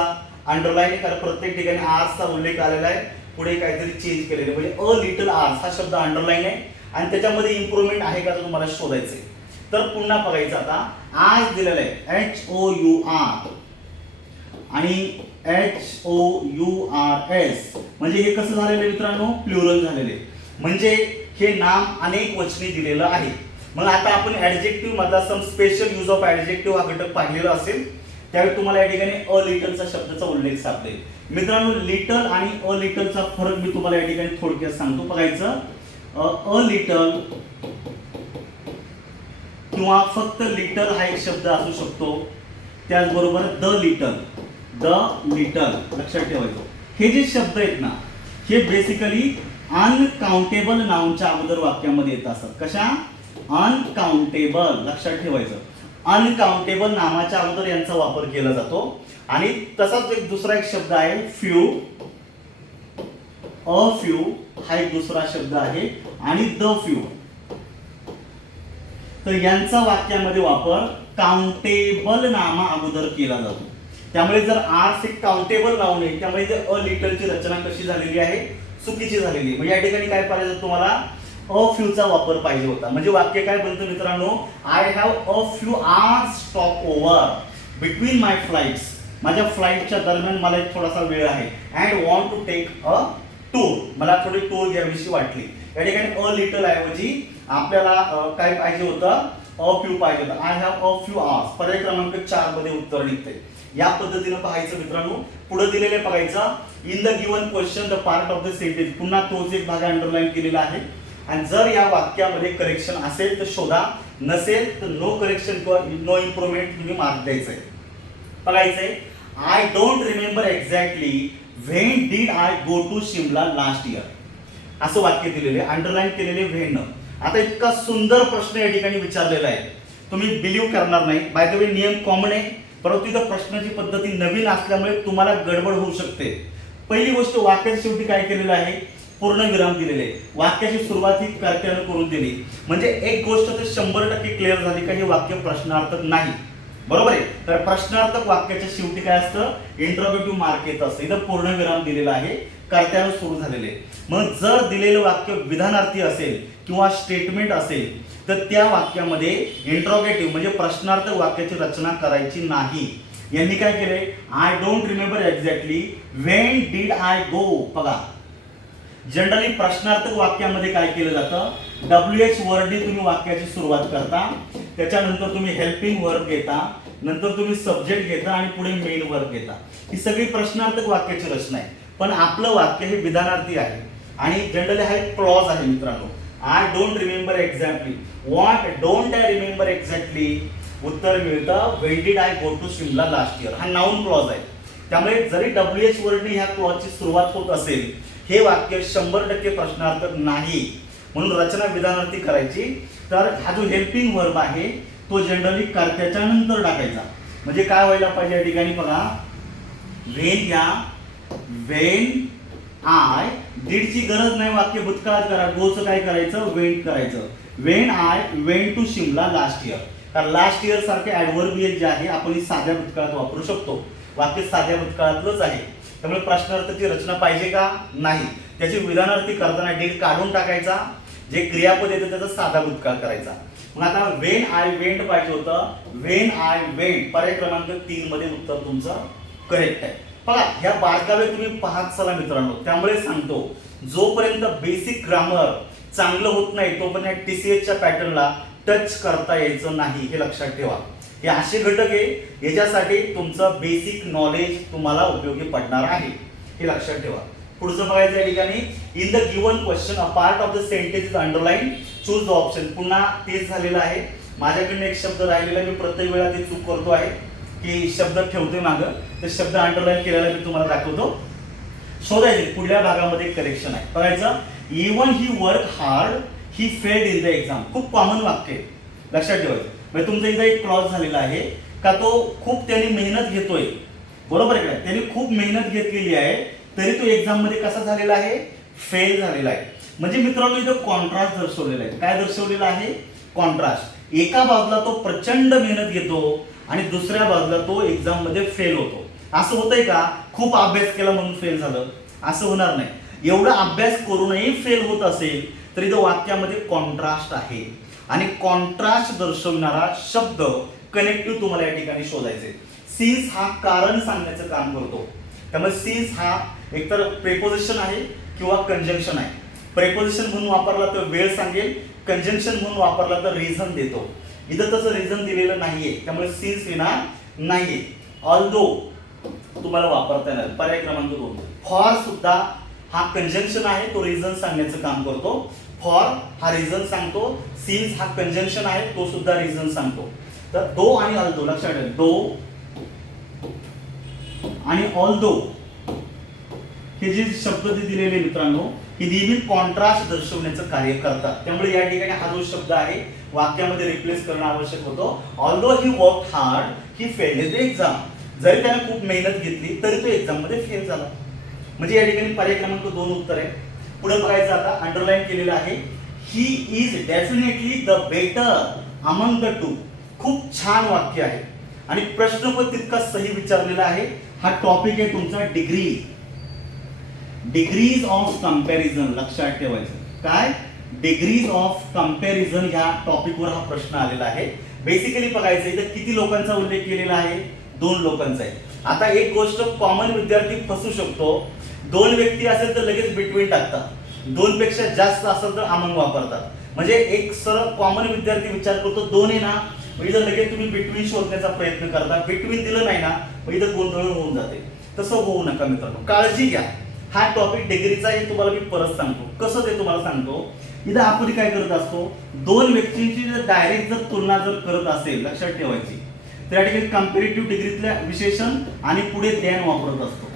अंडरलाईन आहे, कारण प्रत्येक ठिकाणी आर्सचा उल्लेख आलेला आहे, पुढे काहीतरी चेंज केलेलं आहे. म्हणजे अ लिटल आर्स हा शब्द अंडरलाईन आहे आणि त्याच्यामध्ये इम्प्रूव्हमेंट आहे का तुम्हाला शोधायचं आहे. तर पुन्हा बघायचं. आता आर्स दिलेलं आहे HOUR आणि HOURS, म्हणजे हे कसं झालेलं आहे मित्रांनो, प्लुरल झालेले. म्हणजे हे नाम अनेक वचनी दिलेलं आहे. मग आता आपण ऍडजेक्टिव्ह मधला some special use of adjective हा घटक पाहिलेला असेल, त्यावेळी तुम्हाला या ठिकाणी अ लिटलचा शब्दाचा उल्लेख सापडेल. मित्रांनो, लिटल आणि अ लिटलचा फरक मी तुम्हाला या ठिकाणी थोडक्यात सांगतो. बघायचं, अ लिटल किंवा फक्त लिटल हा एक शब्द असू शकतो. त्याचबरोबर द लिटल, लक्षात ठेवायचं. हे जे शब्द आहेत ना, हे बेसिकली अनकाउंटेबल नाउनच्या अगोदर वाक्यामध्ये येत असतात. कशा? अनकाउंटेबल, लक्षात ठेवायचं. अनकाउंटेबल नामाच्या अगोदर यांचा वापर केला जातो. आणि तसाच एक दुसरा एक शब्द आहे फ्यू, अ फ्यू हा एक दुसरा शब्द आहे, आणि द फ्यू. तर यांचा वाक्यामध्ये वापर काउंटेबल नामा अगोदर केला जातो. त्यामुळे जर आर्स एक काउंटेबल नाउन आहे, त्यामुळे जे अ लिटलची रचना कशी झालेली आहे, चुकीची झालेली आहे. म्हणजे या ठिकाणी काय पाहिजे तुम्हाला, अ फ्यूचा वापर पाहिजे होता. म्हणजे वाक्य काय बनतं मित्रांनो, I have a few hours stop over between my flights. माझ्या फ्लाइटच्या दरम्यान मला एक थोडासा वेळ आहे. And want to take a tour, मला थोडी टूर घ्यावीशी वाटली. या ठिकाणी अ लिटल ऐवजी आपल्याला काय पाहिजे होतं, अ फ्यू पाहिजे होतं, I have a few hours, पर्याय क्रमांक 4 मध्ये उत्तर निघते. या पद्धतीने पाहायचं मित्रांनो. पुढे दिलेले बघायचं, in the given question the part of the sentence, पुन्हा तोच एक भाग अंडरलाईन केलेला आहे. आणि जर या वाक्यामध्ये करेक्शन असेल तर शोधा, नसेल तर नो करेक्शन किंवा नो इम्प्रुव्हमेंट तुम्ही मार्क द्यायचंय. बघायचंय, I don't remember exactly when did I go to Shimla last year, असं वाक्य दिलेले अंडरलाईन केलेले व्हेन. आता इतका सुंदर प्रश्न या ठिकाणी विचारलेला आहे, तुम्ही बिलीव्ह करणार नाही. बाय द वे नियम कॉमन आहे, परंतु इथं प्रश्नाची पद्धती नवीन असल्यामुळे तुम्हाला गडबड होऊ शकते. पहिली गोष्ट, वाक्याच्या शेवटी काय केलेलं आहे, पूर्ण विराम दिलेले. वाक्याची सुरुवात ही कर्त्यानं करून दिली, म्हणजे एक गोष्ट तर 100% क्लिअर झाली का हे वाक्य प्रश्नार्थक नाही. बरोबर आहे. तर प्रश्नार्थक वाक्याच्या शेवटी काय असतं, इंटरोगेटिव्ह मार्क येत असतं. इथं पूर्ण विराम दिलेला आहे, कर्त्यानं सुरू झालेले. मग जर दिलेलं वाक्य विधानार्थी असेल किंवा स्टेटमेंट असेल तर त्या वाक्यामध्ये इंट्रोगेटिव्ह म्हणजे प्रश्नार्थक वाक्याची रचना करायची नाही. यांनी काय केले, I don't remember exactly when did I go. बघा, जनरली प्रश्नार्थक वाक्यामध्ये काय केलं जातं, WH वर्डनी तुम्ही वाक्याची सुरुवात करता, त्याच्यानंतर तुम्ही हेल्पिंग वर्ब घेता, नंतर तुम्ही सब्जेक्ट घेता आणि पुढे मेन वर्ब घेता. ही सगळी प्रश्नार्थक वाक्याची रचना आहे. पण आपलं वाक्य हे विधानार्थी आहे आणि जनरली हा एक क्लॉज आहे मित्रांनो. I don't remember exactly, what don't I remember exactly, उत्तर मिळतं when did I go to Shimla last year. हा नाउन क्लॉज आहे. त्यामुळे जरी WH वर्डनी ह्या क्लॉजची सुरुवात होत असेल, हे वाक्य 100% प्रश्नार्थक नाही, म्हणून रचना विधानार्थी करायची. तर हा जो हेल्पिंग वर्ब आहे तो जनरली कर्त्याच्या नंतर टाकायचा. म्हणजे काय व्हायला पाहिजे या ठिकाणी बघा, व्हेन या व्हेन आय, डीडची गरज नाही, वाक्य भूतकाळात करा. गोचं काय करायचं, वेंट करायचं. When I went to Shimla last year. तर लास्ट इयर सारखे ऍडव्हर्बियल जे आहे आपण साध्या भूतकाळात वापरू शकतो. वाक्य साध्या भूतकाळातलंच आहे. त्यामुळे प्रश्नार्थाची रचना पाहिजे का, नाही. त्याची विधानार्थी करताना डीड काढून टाकायचा, जे क्रियापद येतं त्याचा साधा भूतकाळ करायचा. मग आता व्हेन आय वेंट पाहिजे होतं, व्हेन आय वेंट, पर्याय क्रमांक 3 मध्ये उत्तर तुमचं करेक्ट आहे. बघा, ह्या बारकावे तुम्ही पाहत चला मित्रांनो. त्यामुळे सांगतो, जोपर्यंत बेसिक ग्रामर चांगलं होत नाही तोपर्यंत TCSच्या पॅटर्नला टच करता यायचं नाही, हे लक्षात ठेवा. हे असे घटक आहे, याच्यासाठी तुमचं बेसिक नॉलेज तुम्हाला उपयोगी पडणार आहे, हे लक्षात ठेवा. पुढचं बघायचं या ठिकाणी, in the given question a part of the sentence is underline, choose the option. पुन्हा तेच झालेलं आहे. माझ्याकडून एक शब्द राहिलेला, मी प्रत्येक वेळा ते चूक करतो आहे की शब्द ठेवतोय मागं, तर शब्द अंडरलाईन केलेला मी तुम्हाला दाखवतो. शोधायचे पुढल्या भागामध्ये करेक्शन आहे. बघायचं, even he work hard he failed in the exam. खूप कॉमन वाक्य आहे, लक्षात ठेवायचं. म्हणजे तुमचा इथं एक क्लॉज झालेला आहे का, तो खूप त्यांनी मेहनत घेतोय. बरोबर आहे का, त्यांनी खूप मेहनत घेतलेली आहे, तरी तो एक्झाम मध्ये कसा झालेला आहे, फेल झालेला आहे. म्हणजे मित्रांनो इथं कॉन्ट्रास्ट दर्शवलेला आहे. काय दर्शवलेलं आहे, कॉन्ट्रास्ट. एका बाजूला तो प्रचंड मेहनत घेतो आणि दुसऱ्या बाजूला तो एक्झाम मध्ये फेल होतो. असं होतंय का, खूप अभ्यास केला म्हणून फेल झालं, असं होणार नाही. एवढा अभ्यास करूनही फेल होत असेल तरी तो वाक्यामध्ये कॉन्ट्रास्ट आहे. आणि कॉन्ट्रास्ट दर्शवणारा शब्द कनेक्टिव्ह तुम्हाला या ठिकाणी शोधायचे. सिन्स हा कारण सांगण्याचं काम करतो. त्यामुळे सिन्स हा एकतर प्रेपोजिशन आहे किंवा कंजंक्शन आहे. प्रेपोजिशन म्हणून वापरला तर वेळ सांगेल, कंजंक्शन म्हणून वापरला तर रिझन देतो. इथं तसं रिझन दिलेलं नाहीये, त्यामुळे सिन्स येणार नाहीये. ऑल्दो तुम्हाला वापरता येणार. पर्याय क्रमांक 2, फॉर सुद्धा हा कंजंक्शन आहे, तो रिझन सांगण्याचं काम करतो. फॉर हा रिझन सांगतो, सिन्स हा कंजंक्शन आहे, तो सुद्धा रिझन सांगतो. तर दो आणि ऑल्दो लक्षात ठेवा. दो आणि ऑल्दो हे जे शब्द दिलेले मित्रांनो, हे नेहमी कॉन्ट्रास्ट दर्शवण्याचं कार्य करतात. त्यामुळे या ठिकाणी हा जो शब्द आहे वाक्यामध्ये रिप्लेस करणं आवश्यक होतं. Although he work hard he failed in the exam. जरी त्याने खूप मेहनत घेतली तरी तो एक्झाम मध्ये फेल झाला. म्हणजे या ठिकाणी पर्याय क्रमांक 2 उत्तर आहे. पुढे बघायचं, आता अंडरलाईन केलेलं आहे, he is definitely the better among the two. खूप छान वाक्य आहे आणि प्रश्न पण तितका सही विचारलेला आहे. हा टॉपिक आहे तुमचा डिग्री, डिग्रीज ऑफ कंपॅरिझन. लक्षात ठेवायचं, काय डिग्रीज ऑफ कंपॅरिझन ह्या टॉपिकवर हा प्रश्न आलेला आहे. बेसिकली बघायचं, इथं किती लोकांचा उल्लेख केलेला आहे, 2 लोकांचा आहे. आता एक गोष्ट कॉमन विद्यार्थी फसू शकतो, 2 व्यक्ती असेल तर लगेच बिटवीन टाकतात, 2 पेक्षा जास्त असेल तर अमंग वापरतात. म्हणजे एक सरळ कॉमन विद्यार्थी विचार करतो 2 आहे ना, मग इथं लगेच तुम्ही बिटवीन शोधण्याचा प्रयत्न करता, बिटवीन दिलं नाही ना मग इथं गोंधळ होऊन जाते. तसं होऊ नका मित्रांनो, काळजी घ्या. हा टॉपिक डिग्रीचा आहे, तुम्हाला मी परत सांगतो. कसं ते तुम्हाला सांगतो. इथं आपण काय करत असतो, 2 व्यक्तींची जर डायरेक्ट जर तुलना जर करत असेल, लक्षात ठेवायची, तर या ठिकाणी कंपॅरेटिव्ह डिग्रीतल्या विशेषण आणि पुढे देन वापरत असतो.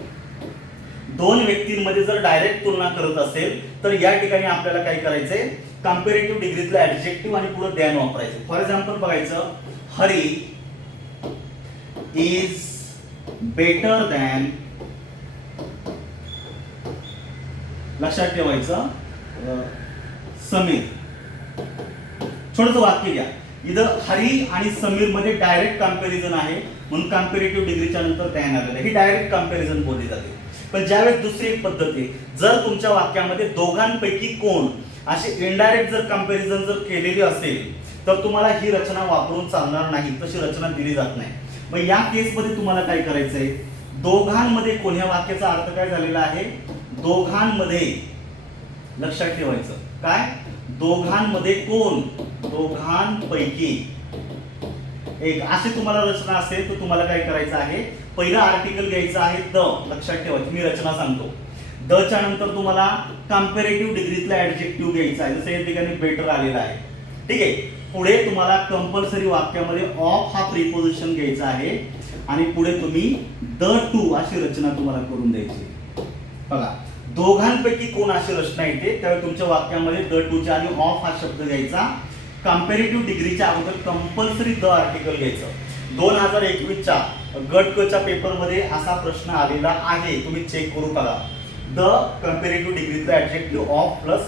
2 व्यक्तींमध्ये जर डायरेक्ट तुलना करत असेल तर या ठिकाणी आपल्याला काय करायचंय, कंपॅरेटिव्ह डिग्रीतलं ऍडजेक्टिव्ह आणि पुढे देन वापरायचं. फॉर एक्झाम्पल बघायचं, हरी इज बेटर दॅन, लक्षात ठेवायचं, समीर. छोटंसं वाक्य घ्या. इथं हरी आणि समीर मध्ये डायरेक्ट कंपॅरिझन आहे म्हणून कंपॅरेटिव्ह डिग्रीच्या नंतर दॅन आलेलं आहे. ही डायरेक्ट कंपॅरिझन बोलली जाते. पण ज्यावेळेस दुसरी एक पद्धत आहे, जर तुमच्या वाक्यामध्ये दोघांपैकी कोण असे इनडायरेक्ट जर कंपॅरिझन जर केलेली असेल तर तुम्हाला ही रचना वापरून चालणार नाही, तशी रचना दिली जात नाही. मग या केसमध्ये तुम्हाला काय करायचंय, दोघांमध्ये कोण, ह्या वाक्याचा अर्थ काय झालेला आहे, दोघांमध्ये, लक्षात ठेवायचं काय, दोघांमध्ये कोण, दोघांपैकी एक, अशी तुम्हाला रचना असेल तर तुम्हाला काय करायचं आहे, पहिला आर्टिकल घ्यायचं आहे द, लक्षात ठेवायचं. मी रचना सांगतो. द च्या नंतर तुम्हाला कंपॅरेटिव्ह डिग्रीतला ऍडजेक्टिव्ह घ्यायचा आहे, जसं या ठिकाणी बेटर आलेला आहे. ठीक आहे. पुढे तुम्हाला कंपल्सरी वाक्यामध्ये ऑफ हा प्रीपोजिशन घ्यायचा आहे आणि पुढे तुम्ही द टू अशी रचना तुम्हाला करून द्यायची. बघा, दोघांपैकी कोण अशी रचना येते त्यावेळी तुमच्या वाक्यामध्ये द टू च्या आधी ऑफ हा शब्द घ्यायचा. कंपॅरेटिव्ह डिग्रीच्या अगोदर कंपल्सरी द आर्टिकल घ्यायचं. 2021 च्या गट क च्या पेपरमध्ये असा प्रश्न आलेला आहे, तुम्ही चेक करू बघा. द कंपॅरेटिव्ह डिग्रीचा adjective of plus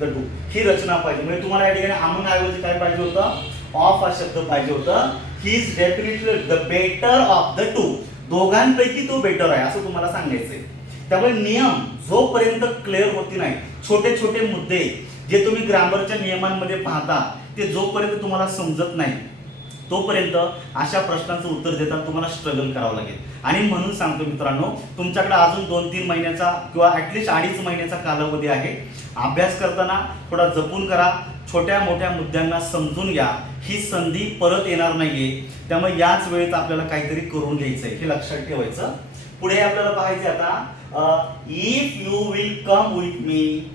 the to, ही रचना पाहिजे. म्हणजे तुम्हाला या ठिकाणी अमंग ऐवजी काय पाहिजे होतं, ऑफ हा शब्द पाहिजे होतं. He is definitely the better of the two, दोघांपैकी तो बेटर आहे असं तुम्हाला सांगायचंय. त्यामुळे नियम जोपर्यंत क्लिअर होती नाही, छोटे छोटे मुद्दे जे तुम्ही ग्रामरच्या नियमांमध्ये पाहता ते जोपर्यंत तुम्हाला समजत नाही तोपर्यंत अशा प्रश्नांचं उत्तर देताना तुम्हाला स्ट्रगल करावं लागेल. आणि म्हणून सांगतो मित्रांनो, तुमच्याकडे अजून 2-3 महिन्याचा किंवा ऍटलिस्ट 2.5 महिन्याचा कालावधी आहे. अभ्यास करताना थोडा जपून करा, छोट्या मोठ्या मुद्द्यांना समजून घ्या. ही संधी परत येणार नाहीये, त्यामुळे याच वेळेत आपल्याला काहीतरी करून घ्यायचंय, हे लक्षात ठेवायचं. पुढे आपल्याला पाहायचे आता, if you will come with me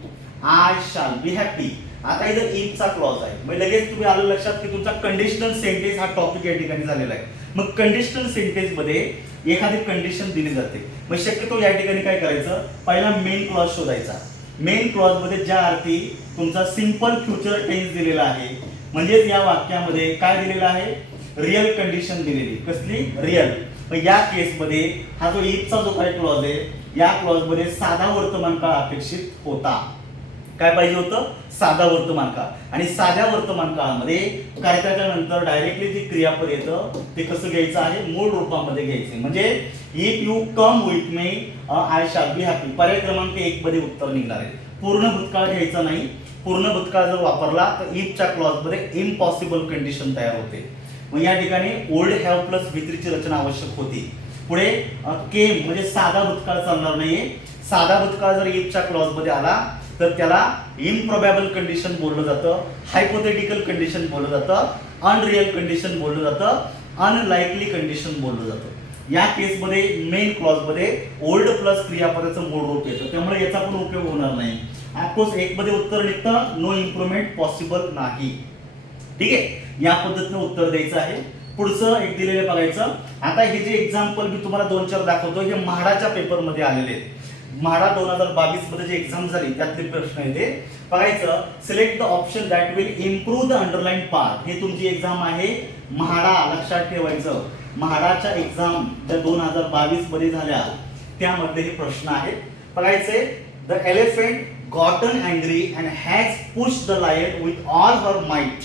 I shall be happy. आता इथं इफ चा क्लॉज आहे, मग लगेच तुम्ही आलं लक्षात की तुमचा कंडिशनल सेंटेन्स हा टॉपिक या ठिकाणी झालेला आहे. मग कंडिशनल सेंटेन्स मध्ये एखादी कंडिशन दिली जाते, मग शक्यतो या ठिकाणी काय करायचं, पहिला मेन क्लॉज शोधायचा. मेन क्लॉज मध्ये ज्या अर्थी तुमचा सिंपल फ्युचर टेन्स दिलेला आहे, म्हणजेच या वाक्यामध्ये काय दिलेलं आहे, रिअल कंडिशन दिलेली. कसली, रिअल. मग या केसमध्ये हा जो इफ चा जो काही क्लॉज आहे, या क्लॉज मध्ये साधा वर्तमान काळ अपेक्षित होता. काय पाहिजे होतं, साधा वर्तमान काळ. आणि साध्या वर्तमान काळामध्ये कर्त्याच्या नंतर डायरेक्टली जे क्रियापद येतं ते कसं घ्यायचं आहे, मूळ रूपामध्ये घ्यायचं. म्हणजे if you come with me I shall be happy, पर्याय क्रमांक 1 मध्ये उत्तर निघणार आहे. पूर्ण भूतकाळ घ्यायचा नाही. पूर्ण भूतकाळ जर वापरला तर इफ च्या क्लॉज मध्ये इम्पॉसिबल कंडिशन तयार होते. मग या ठिकाणी ओल्ड हॅव प्लस V3 ची रचना आवश्यक होती. पुढे केम म्हणजे साधा भूतकाळ चालणार नाहीये. साधा भूतकाळ जर इफ च्या क्लॉज मध्ये आला तर त्याला इम्प्रोबॅबल कंडिशन बोललं जातं, हायपोथेटिकल कंडिशन बोललं जातं, अनरिअल कंडिशन बोललं जातं, अनलाइकली कंडिशन बोललं जातं. या केसमध्ये मेन क्लॉज मध्ये ओल्ड प्लस क्रियापदाचं मूळ रूप येतं, त्यामुळे याचा पण उपयोग होणार नाही. ऑफकोर्स 1 मध्ये उत्तर निघतं, नो इम्प्रुव्हमेंट पॉसिबल नाही. ठीक आहे, या पद्धतीने उत्तर द्यायचं आहे. पुढचं एक दिलेलं बघायचं. आता हे जे एक्झाम्पल मी तुम्हाला 2-4 दाखवतो हे म्हाडाच्या पेपरमध्ये आलेले आहेत. म्हाडा 2022 मध्ये जी एक्झाम झाली त्यातले प्रश्न येते. बघायचं, select the option that will improve the underline part. हे तुमची एक्झाम आहे म्हाडा, लक्षात ठेवायचं. म्हाडाच्या एक्झाम ज्या 2022 मध्ये झाल्या त्यामध्ये हे प्रश्न आहेत. बघायचे, the elephant gotten angry and has push the lion with all her might.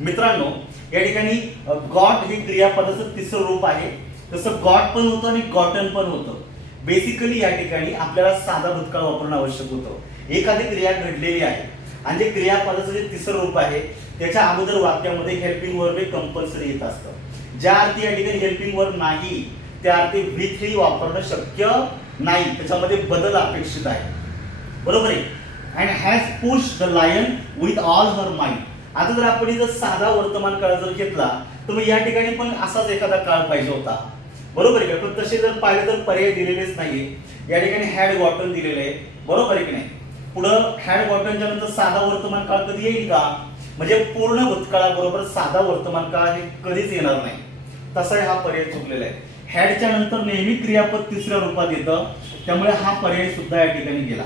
मित्रांनो, या ठिकाणी गॉट हे क्रियापदाचं तिसरं रूप आहे. तसं गॉट पण होतं आणि गॉटन पण होतं. बेसिकली या ठिकाणी आपल्याला साधा भूतकाळ वापरणं आवश्यक होतं. एखादी क्रिया घडलेली आहे आणि जे क्रियापदाचं जे तिसरं रूप आहे त्याच्या अगोदर वाक्यामध्ये हेल्पिंग वर्ब हे कंपल्सरी येत असतं. ज्या अर्थी या ठिकाणी हेल्पिंग वर्ब नाही त्या अर्थी V3 वापरणं शक्य नाही, त्याच्यामध्ये बदल अपेक्षित आहे. बरोबर आहे. And has push the lion with all her mind. आता जर आपण जर साधा वर्तमान काळ जर घेतला तर मग या ठिकाणी पण असाच एखादा काळ पाहिजे होता, बरोबर आहे का? पण तसे जर पाहिले तर पर्याय दिलेलेच नाहीये. या ठिकाणी हॅड गॉटन दिलेले आहे, बरोबर आहे की नाही? पुढं हॅड गॉटनच्या नंतर साधा वर्तमान काळ कधी येईल का? म्हणजे पूर्ण भूतकाळाबरोबर साधा वर्तमान काळ हे कधीच येणार नाही. तसा हा पर्याय चुकलेला आहे. हॅडच्या नंतर नेहमी क्रियापद तिसऱ्या रूपात येतं, त्यामुळे हा पर्याय सुद्धा या ठिकाणी गेला,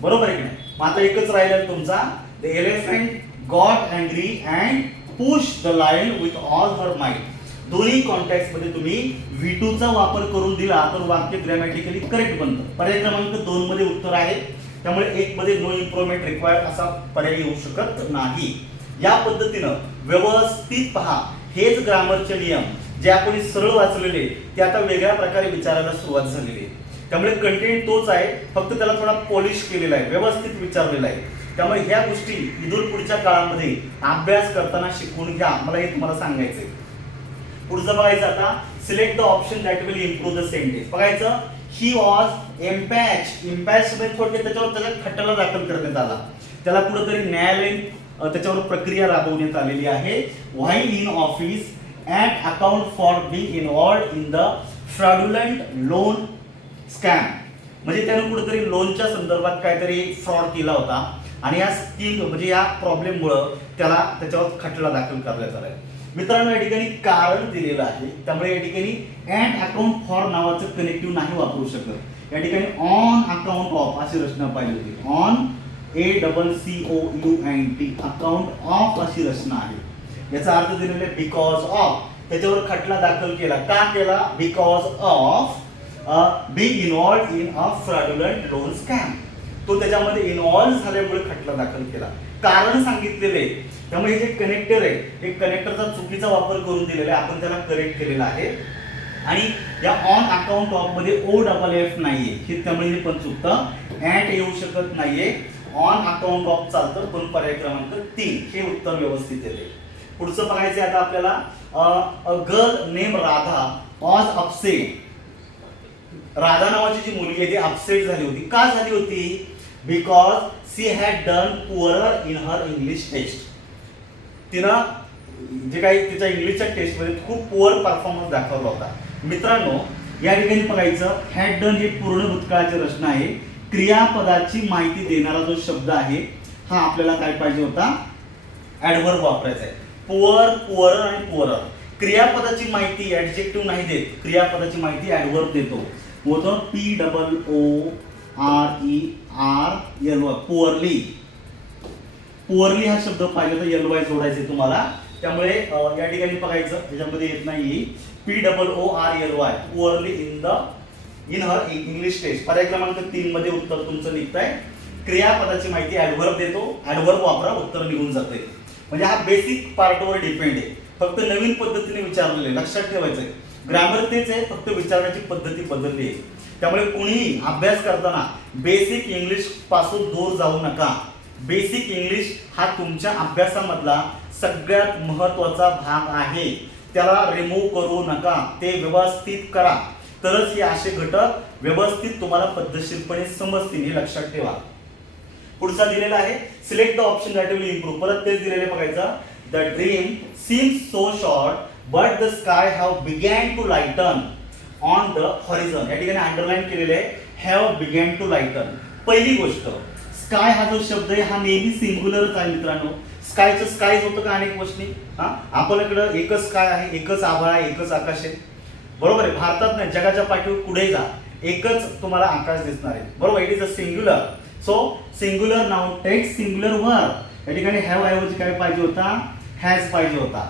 बरोबर आहे की नाही? मग आता एकच राहिला तुमचा, the elephant got angry and push the lion with all her might. दोन्ही कॉन्टेक्स्ट मध्ये तुम्ही V2 चा वापर करून दिला तर वाक्य ग्रॅमॅटिकली करेक्ट बनतं. पर्याय क्रमांक 2 मध्ये उत्तर आहे, त्यामुळे 1 मध्ये नो इम्प्रुव्हमेंट रिक्वायर्ड असा पर्याय येऊ शकत नाही. या पद्धतीनं व्यवस्थित पहा, हेच ग्रामरचे नियम जे आपण सरळ वाचलेले ते आता वेगळ्या प्रकारे विचारायला सुरुवात झालेली आहे. त्यामुळे कंटेंट तोच आहे, फक्त त्याला थोडा पॉलिश केलेला आहे, व्यवस्थित विचारलेला आहे. त्यामुळे ह्या गोष्टी इथून पुढच्या काळामध्ये अभ्यास करताना शिकून घ्या, मला हे तुम्हाला सांगायचंय. पुढचं बघायचं आता, select the option that will improve the sentence. बघायचं, ही वॉज एम्पॅच. एम्पॅच मध्ये थोडक्यात त्याच्यावर त्याच्या खटला दाखल करण्यात आला, त्याला कुठेतरी न्यायालयीन त्याच्यावर प्रक्रिया राबवण्यात आलेली आहे. While in office at account for being involved in the fraudulent loan scam. म्हणजे त्यानं कुठेतरी लोनच्या संदर्भात काहीतरी फ्रॉड केला होता आणि या स्कीम म्हणजे या प्रॉब्लेममुळे त्याला त्याच्यावर खटला दाखल करण्यात आलाय. मित्रांनो, या ठिकाणी कारण दिलेलं आहे, त्यामुळे या ठिकाणी ॲट अकाउंट फॉर नावाचं कनेक्टिव्ह नाही वापरू शकत. या ठिकाणी ऑन अकाउंट ऑफ अशी रचना पाहिजे होती. ऑन ACCOUNT अकाउंट ऑफ अशी रचना आहे. याचा अर्थ दिलेला आहे बिकॉज ऑफ. त्याच्यावर खटला दाखल केला, का केला? Because of being involved in a fraudulent loan scam. तो त्याच्यामध्ये इन्व्हॉल्व झाल्यामुळे खटला दाखल केला. कारण सांगितलेले, त्यामुळे हे जे कनेक्टर आहे हे कनेक्टरचा चुकीचा वापर करून दिलेला आहे, आपण त्याला करेक्ट केलेला आहे. आणि या ऑन अकाउंट ऑफ मध्ये OFF नाहीये, हे त्यामुळे हे पण चुकतं. ॲट येऊ शकत नाहीये, ऑन अकाउंट ऑफ चालतं, पण पर्याय क्रमांक 3 हे उत्तर व्यवस्थित येते. पुढचं बघायचं आता आपल्याला, a girl name Radha was upset. Radha नावाची जी मुलगी आहे ती अपसेट झाली होती. का झाली होती? Because she had done poorer in her English test. तिनं जे काही तिच्या इंग्लिशच्या टेस्टमध्ये खूप पुअर परफॉर्मन्स दाखवला होता. मित्रांनो, या ठिकाणी बघायचं, हॅड डन हे पूर्ण भूतकाळाची रचना आहे. क्रियापदाची माहिती देणारा जो शब्द आहे हा आपल्याला काय पाहिजे होता? ऍडव्हर्ब वापरायचा आहे. पुअर, पुअरर आणि पुअरर. क्रियापदाची माहिती ऍडजेक्टिव्ह नाही देत, क्रियापदाची माहिती ऍडव्हर्ब देतो. होतं POORERLY. पुअरली. पुअरली हा शब्द पाहिजे तर LY जोडायचे तुम्हाला. त्यामुळे या ठिकाणी बघायचं, त्याच्यामध्ये येत नाही POORLY, poorly in her English test. पर्याय क्रमांक 3 मध्ये उत्तर तुमचं निघतंय. क्रियापदाची माहिती ऍडव्हर्ब देतो, ऍडव्हर्ब वापरा, उत्तर निघून जाते. म्हणजे हा बेसिक पार्टवर डिपेंड आहे, फक्त नवीन पद्धतीने विचारलेले, लक्षात ठेवायचंय. ग्रामर तेच आहे, फक्त विचारण्याची पद्धती बदलली आहे. त्यामुळे कोणीही अभ्यास करताना बेसिक इंग्लिश पासून दूर जाऊ नका. बेसिक इंग्लिश हा तुमच्या अभ्यासामधला सगळ्यात महत्वाचा भाग आहे, त्याला रिमूव्ह करू नका, ते व्यवस्थित करा, तरच हे असे घटक व्यवस्थित तुम्हाला पद्धतशीरपणे समजतील, हे लक्षात ठेवा. पुढचा दिलेला आहे, select the option that will improve. परत तेच दिलेले बघायचं. The dream seems so short but the sky have began to lighten on the horizon. या ठिकाणी अंडरलाईन केलेले आहे, हॅव बिगॅन टू लाइटन. पहिली गोष्ट, स्काय हा जो शब्द आहे हा नेहमी सिंग्युलरच आहे मित्रांनो. स्कायचं स्कायच होतं का अनेक गोष्टी? आपल्याकडं एकच स्काय आहे, एकच आभाळ आहे, एकच आकाश आहे, बरोबर आहे. भारतात नाही, जगाच्या पाठीवर पुढे जा, एकच तुम्हाला आकाश दिसणार आहे, बरोबर. It is a singular. So singular noun takes singular verb. या ठिकाणी हॅव ऐवजी काय पाहिजे होता? हॅज पाहिजे होता,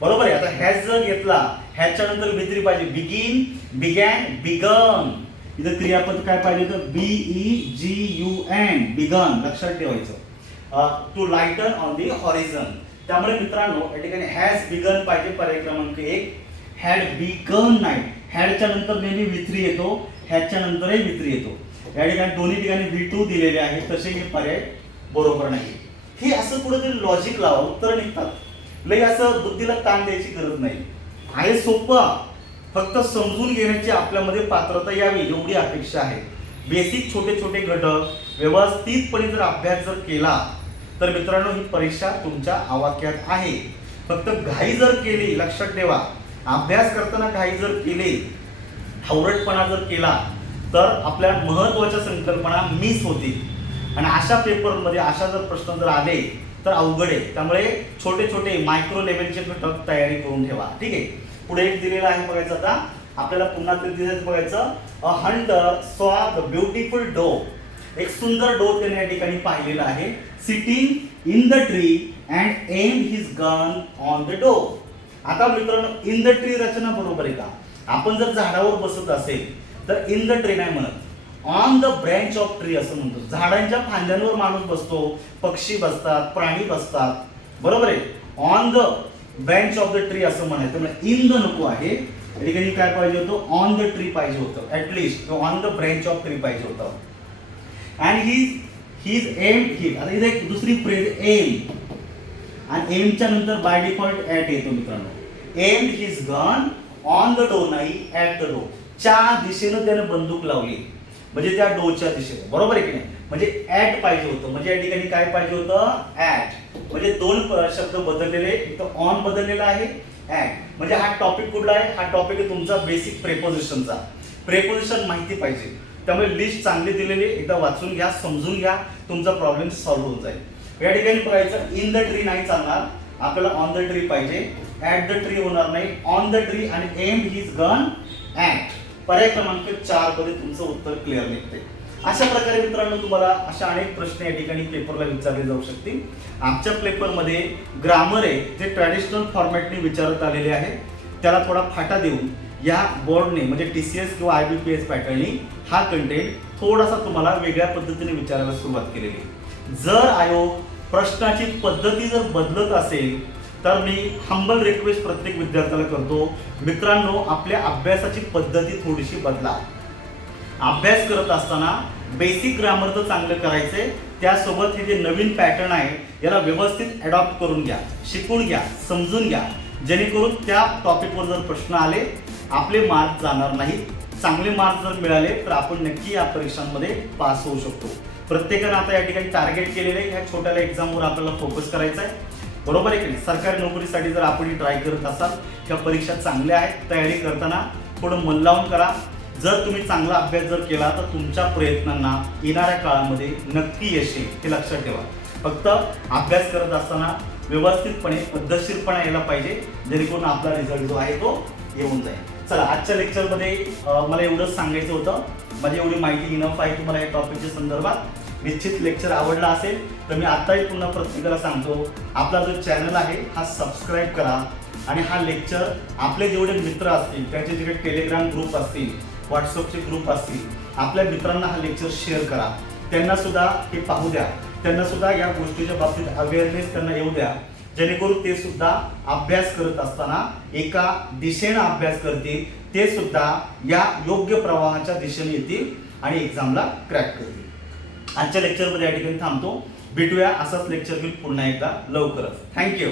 बरोबर आहे. आता हॅज जर घेतला, हॅजच्या नंतर B3 पाहिजे. Begin, began, begun. इथं क्रियापद काय पाहिजे होतं? BEGUN, begun. लक्षात ठेवायचं. To lighten on the horizon. त्यामुळे मित्रांनो या ठिकाणी हॅज बिगन पाहिजे, पर्याय क्रमांक 1. हॅड बिगन नाही, हॅडच्या नंतर नेहमी V3 येतो, हॅजच्या नंतरही V3 येतो. या ठिकाणी दोन्ही ठिकाणी V2 दिलेले आहे, तसे हे पर्याय बरोबर नाही. हे असं कुठेतरी लॉजिक लावा, उत्तर निघतात. लई असं बुद्धीला ताण द्यायची गरज नाही, आहे सोपं, फक्त समजून घेण्याची आपल्यामध्ये पात्रता यावी एवढी अपेक्षा आहे. बेसिक छोटे छोटे घटक व्यवस्थितपणे जर अभ्यास जर केला तर मित्रांनो ही परीक्षा तुमच्या आवाक्यात आहे. फक्त घाई जर केली, लक्षात ठेवा, अभ्यास करताना घाई जर केली, हवरटपणा जर केला तर आपल्या महत्त्वाच्या संकल्पना मिस होतील आणि अशा पेपरमध्ये अशा जर प्रश्न जर आले तर अवघड आहे. त्यामुळे छोटे छोटे मायक्रो लेवलचे घटक तयारी करून ठेवा. ठीक आहे. पुढे एक दिलेला आहे बघायचं. आता आपल्याला पुन्हा ते दिलेलं बघायचं. अ हंटर सॉ द ब्युटिफुल डो. एक सुंदर डो त्याने या ठिकाणी पाहिलेला आहे. Sitting in the tree and am his gun on the डो. आता मित्रांनो इन द ट्री रचना बरोबर आहे का? आपण जर झाडावर बसत असेल तर इन द ट्री नाही म्हणत, on the branch of tree असं म्हणतो. झाडांच्या फांद्यांवर माणूस बसतो, पक्षी बसतात, प्राणी बसतात, बरोबर आहे. On the branch of the tree असं म्हणायचं. म्हणजे इन द नको आहे, या ठिकाणी काय पाहिजे होतं? ऑन द ट्री पाहिजे होतं at least, on the branch of tree पाहिजे होतं. अँड हीज एम ही. आता इथे एक दुसरी फ्रेज एम, आणि एमच्या नंतर बाय डिफॉल्ट ऍट येतो मित्रांनो. Am his gun on the डो नाही ऍट द डो. च्या दिशेनं त्याने बंदूक लावली म्हणजे त्या डोच्या दिशेने, बरोबर आहे की नाही? म्हणजे ऍट पाहिजे होतं. म्हणजे या ठिकाणी काय पाहिजे होतं? ऍट. म्हणजे दोन शब्द बदललेले, इथं ऑन बदललेला आहे, ऍट. म्हणजे हा टॉपिक कुठला आहे? हा टॉपिक आहे तुमचा बेसिक प्रेपोजिशनचा. प्रेपोजिशन माहिती पाहिजे, त्यामुळे लिस्ट चांगली दिलेली, एकदा वाचून घ्या, समजून घ्या, तुमचा प्रॉब्लेम सॉल्व्ह होऊन जाईल. या ठिकाणी बघायचं इन द ट्री नाही चालणार, आपल्याला ऑन द ट्री पाहिजे. ऍट द ट्री होणार नाही, ऑन द ट्री आणि एम हिज गन ऍट. पर्याय क्रमांक 4 मध्ये तुमचं उत्तर क्लिअर निघते. अशा प्रकारे मित्रांनो तुम्हाला अशा अनेक प्रश्न या ठिकाणी पेपरला विचारले जाऊ शकतील. आमच्या पेपरमध्ये ग्रामर आहे जे ट्रॅडिशनल फॉर्मॅटने विचारत आलेले आहे, त्याला थोडा फाटा देऊन या बोर्डने म्हणजे TCS किंवा IBPS पॅटर्ननी हा कंटेंट थोडासा तुम्हाला वेगळ्या पद्धतीने विचारायला सुरुवात केलेली. जर आयोग प्रश्नाची पद्धती जर बदलत असेल तर मी हंबल रिक्वेस्ट प्रत्येक विद्यार्थ्याला करतो, मित्रांनो आपल्या अभ्यासाची पद्धती थोडीशी बदला. अभ्यास करत असताना बेसिक ग्रामर तर चांगलं करायचंय, त्यासोबत हे जे नवीन पॅटर्न आहे याला व्यवस्थित अडॉप्ट करून घ्या, शिकून घ्या, समजून घ्या, जेणेकरून त्या टॉपिकवर जर प्रश्न आले आपले मार्क जाणार नाहीत. चांगले मार्क जर मिळाले तर आपण नक्की या परीक्षांमध्ये पास होऊ शकतो. प्रत्येकाने आता या ठिकाणी टार्गेट केलेलं आहे, ह्या छोट्याला एक्झामवर आपल्याला फोकस करायचा आहे, बरोबर आहे की नाही? सरकारी नोकरीसाठी जर आपण ट्राय करत असाल, त्या परीक्षा चांगल्या आहेत, तयारी करताना थोडं मन लावून करा. जर तुम्ही चांगला अभ्यास जर केला तर तुमच्या प्रयत्नांना येणाऱ्या काळामध्ये नक्की यश येईल, हे लक्षात ठेवा. फक्त अभ्यास करत असताना व्यवस्थितपणे पद्धतशीरपणा यायला पाहिजे, जेणेकरून आपला रिझल्ट जो आहे तो येऊन जाईल. चला, आजच्या लेक्चरमध्ये मला एवढंच सांगायचं होतं. माझी एवढी माहिती इनफ आहे तुम्हाला या टॉपिकच्या संदर्भात. निश्चित लेक्चर आवडला असेल तर मी आताही पुन्हा प्रत्येकाला सांगतो, आपला जो चॅनल आहे हा सबस्क्राईब करा आणि हा लेक्चर आपले जेवढे मित्र असतील, त्यांचे जेवढे टेलिग्राम ग्रुप असतील, व्हॉट्सअपचे ग्रुप असतील, आपल्या मित्रांना हा लेक्चर शेअर करा. त्यांना सुद्धा हे पाहू द्या, त्यांना सुद्धा या गोष्टीच्या बाबतीत अवेअरनेस त्यांना येऊ द्या, जेणेकरून ते सुद्धा अभ्यास करत असताना एका दिशेने अभ्यास करतील, ते सुद्धा या योग्य प्रवाहाच्या दिशेने येतील आणि एक्झामला क्रॅक करतील. आजच्या लेक्चरमध्ये या ठिकाणी थांबतो. भेटूया असंच लेक्चर घेऊन पुन्हा एकदा लवकरच. थँक्यू.